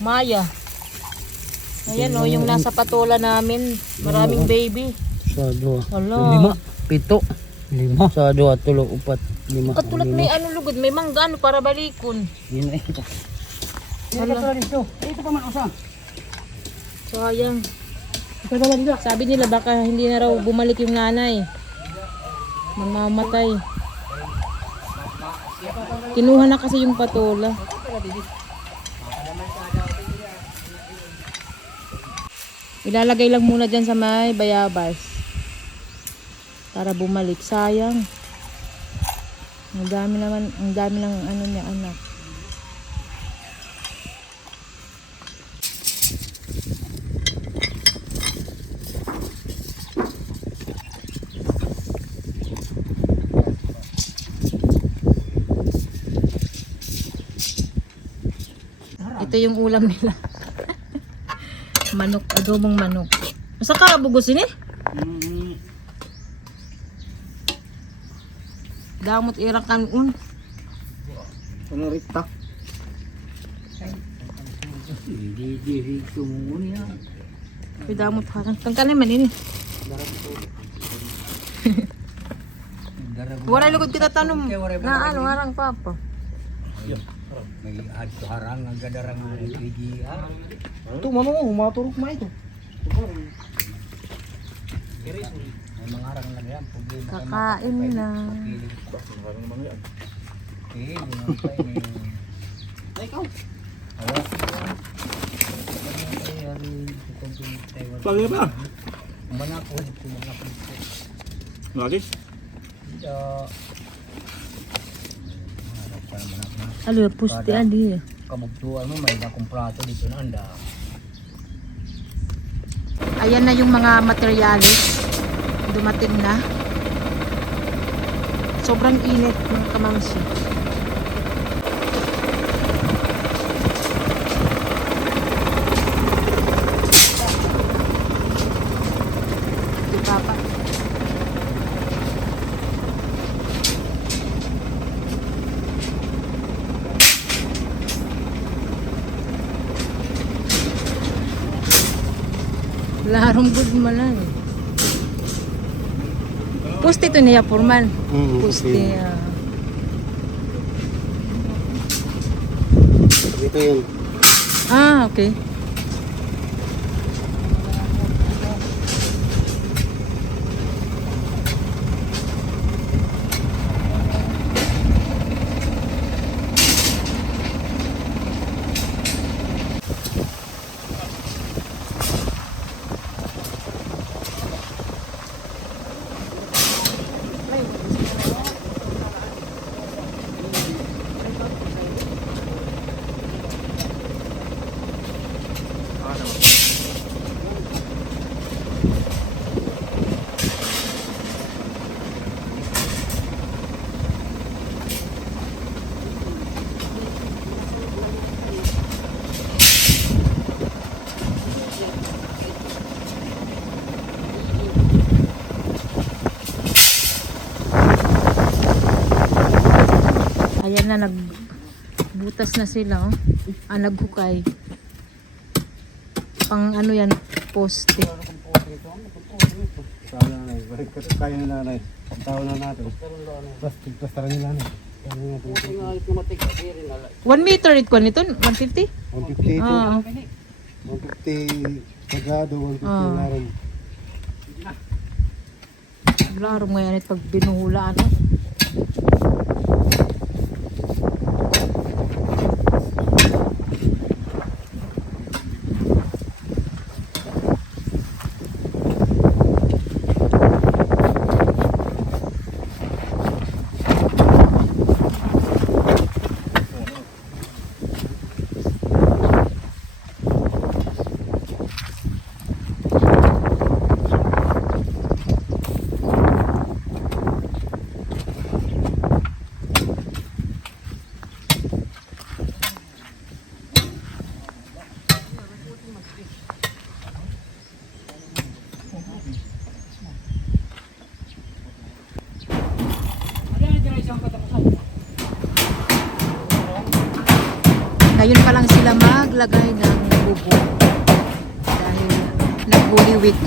Maya. Ayan o, yung nasa patola namin. Maraming baby. Sa dua. Hala. 7. 5. Sa dua, 3, 4, 5. Katulad may ano lugod, may mangga ano para balikon. Yun na ito. Hala. Ito pa man usa. Sayang. Sabi nila baka hindi na raw bumalik yung nanay. Mamamatay. Kinuha na kasi yung patola. Ilalagay lang muna dyan sa may bayabas. Para bumalik. Sayang. Ang dami ng ano niya anak. Ito yung ulam nila. Manok, adobong manok. Masa ka bugusin eh? Damot irang kanun. Ano rita? Hindi tumuon ya. Damot ka kan. Kangkanay man ini. Wala lugod kita tanong. Na ano harang papa. May adto harang ang gadarang ligi. Ito mano maturok ma ito. May mga harang lang yan. Kakain na. Eh, ikaw. Pagi ba? Manako. Lagi? Alo, pusti adi. Kabugtuan mo, may nakumplato dito na anda. Ayan na yung mga materialis. Dumating na. Sobrang init mga kamamsi. Papa. Larong good malan. Pusti to niya formal. Pusti. Ito yun. Okay. Ayan na, nagbutas na sila. Naghukay. Pang ano yan, poste. Kaya nila na eh. Tao na natin. Plastaran nila na. 1 meter it ko nito? 150? 150 ito. 150 sagado, 150 na rin. Laro ngayon at pag binuhula ano. Ngayon pa lang sila maglagay ng bubo dahil nag-Holy Week.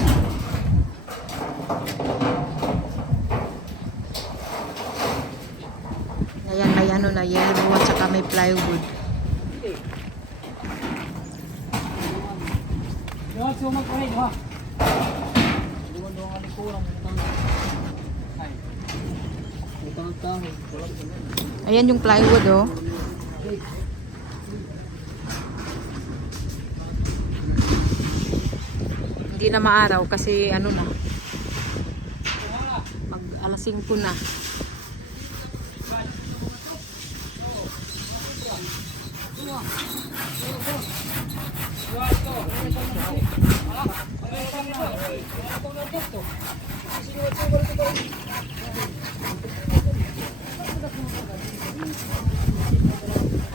Ayan, may ano na yero at saka may plywood. Ayan yung plywood, oh. Hindi na maaraw kasi ano na. Mag alas 5 na.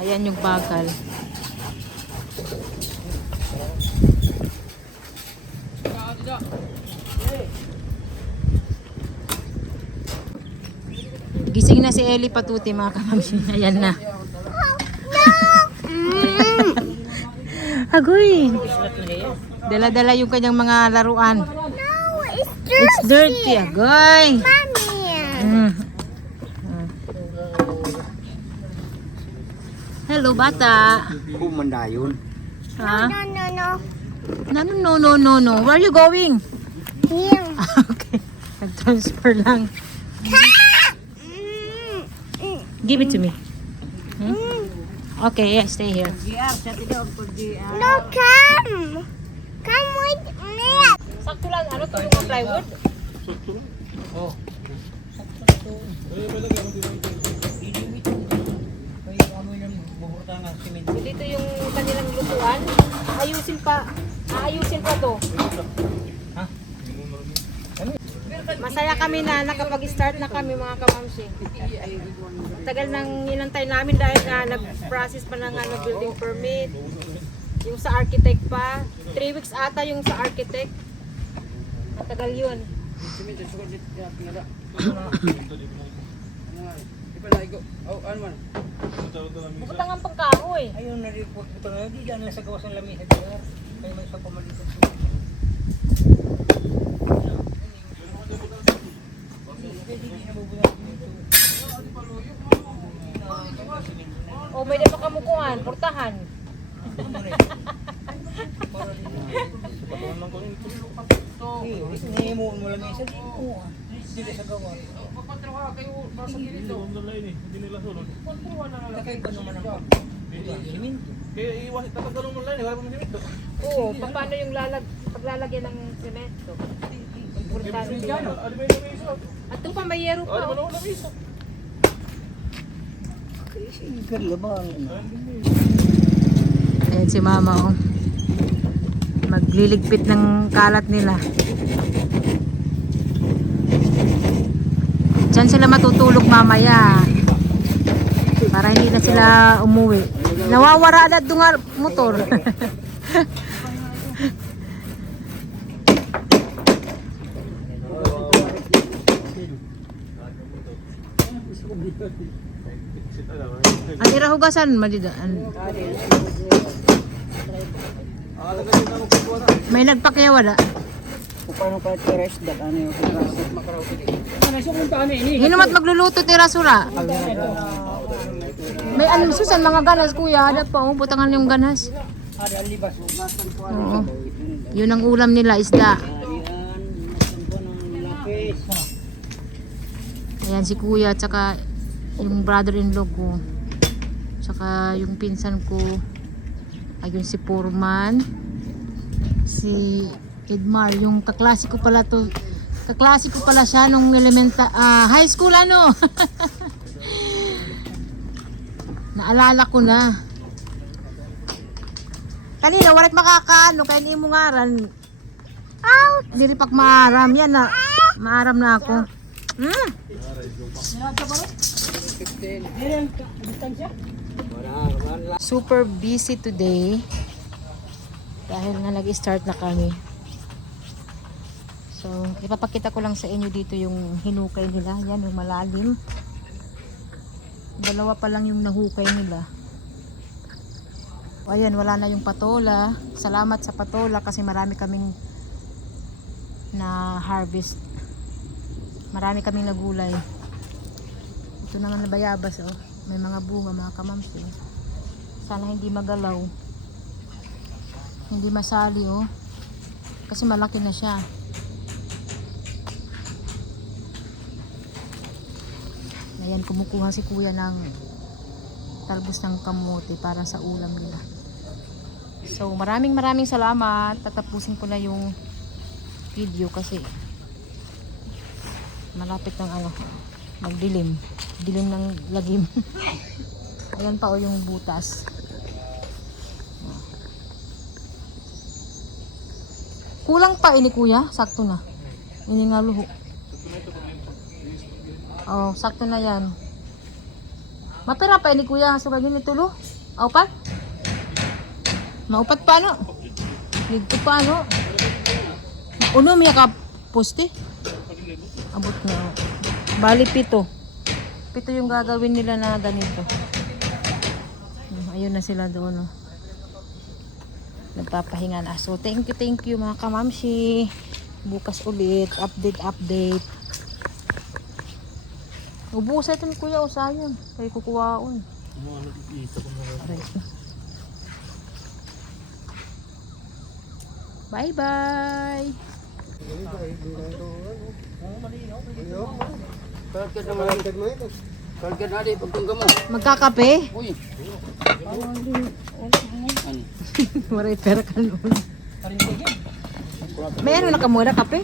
Ayan yung bakal. Gising na si Ellie Patuti, mga kamamsi. Ayan na. Agoy! Dala-dala yung kanyang mga laruan. It's dirty, agoy! Hello, bata. Mandayon. Ha? No. Where are you going? Here. Okay. Nag-transfer lang. Give it to me. Hmm? Okay, yeah, stay here. No, come. Come with me. Sakto lang, ano to yung plywood? Oh. Dito yung kanilang lutuan. Aayusin pa to. Ha? Masaya kami na nakapag-start na kami, mga kamamsi. Tagal nang inantay namin dahil nag-process pa ng building permit. Yung sa architect pa. 3 weeks ata yung sa architect. Matagal yun. Bukutang ang pagkahoy. Ayun, na-report ko na. Hindi dyan lang sa gawas ng lamesa dyan. Kaya may isa pamalitan siya. O, may na pa kamukuhan, portahan. Hindi mo lamesa dito. Hindi sa gawas. Kakaiba naman ang siminto. Kaya iwas tatanggalon mo lang, wala pang simento. Oo, paano yung paglalagyan ng semento? Importante yun. Ano ba yung lamiso? At ito pa, may yero pa. Ano Oh. ba lamiso? Ayan si mama, oh. Magliligpit ng kalat nila. Diyan sila matutulog mamaya. Para hindi na sila umuwi. Nawawara na doon nga motor. Ang irahugasan madidaan. May nagpakya wala. Paano pa teres dat ano yung Hinumat magluluto tira sura. May ano susan mga ganas kuya, ada pa oh, butangan yung ganas. ada libas. Oo. Yun ang ulam nila, isda. Ayan si kuya, tsaka yung brother-in-law ko. Tsaka yung pinsan ko. Ayun si Purman. Si Edmar, yung kaklase ko pala to. Kaklase ko pala siya nung high school ano. Naalala ko na. Kanina, warit makakaano, kaya hindi mo ngaran. Diri pak maaram yan na. Maaram na ako. Super busy today. Dahil nga nag-start na kami. So, ipapakita ko lang sa inyo dito yung hinukay nila. Yan, yung malalim. Dalawa pa lang yung nahukay nila. O ayan, wala na yung patola. Salamat sa patola kasi marami kaming na harvest. Marami kaming nagulay. Ito naman na bayabas, oh. May mga bunga, mga kamams, eh. Sana hindi magalaw. Hindi masali, oh. Kasi malaki na siya. Ayan, kumukuha si kuya ng talbos ng kamote para sa ulam nila. So, maraming salamat. Tatapusin ko na yung video kasi malapit ng magdilim. Dilim ng lagim. Ayan pa o yung butas. Kulang pa ini kuya, sakto na. Ini nga luho. Oh, sakto na yan. Mapira pa ini kuya, sa bagay ni tulo. Aupat? Maupat pa ano? Ligto pa ano? Uno miya ka poste? Abot na. Oh. Bali 7. 7 yung gagawin nila na ganito. Ayun na sila doon. Oh. Nagpapahinga na. So, thank you mga kamamshi. Bukas ulit. Update. Ubusa ito ni kuya. Usayon. Kaya kukuwaon. Aray. Bye-bye. Magkakape? Uy. Maray pera ka noon. May ano na kamura kape?